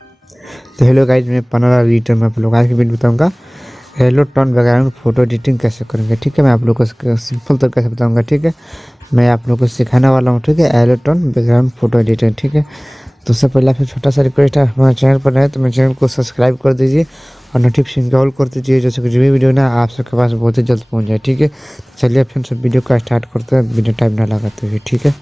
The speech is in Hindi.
तो हेलो गाइज, मैं पन्नालाल एडिटर में आप लोग आज की वीडियो बताऊंगा hello tone background photo editing कैसे करेंगे। ठीक है, मैं आप लोग को सिंपल तरीके से बताऊंगा। ठीक है, मैं आप लोग को सिखाने वाला हूँ। ठीक है, hello tone background photo editing. ठीक है, तो उससे पहले फिर छोटा सा रिक्वेस्ट है, हमारे चैनल पर रहे तो मेरे चैनल को सब्सक्राइब कर दीजिए और नोटिफिकेशन ऑल कर दीजिए, जैसे कि जो भी वीडियो ना आप सबके पास बहुत ही जल्द पहुँच जाए। ठीक है, चलिए फिर सब वीडियो का स्टार्ट करते हैं बिना टाइम ना लगाते हुए। ठीक है।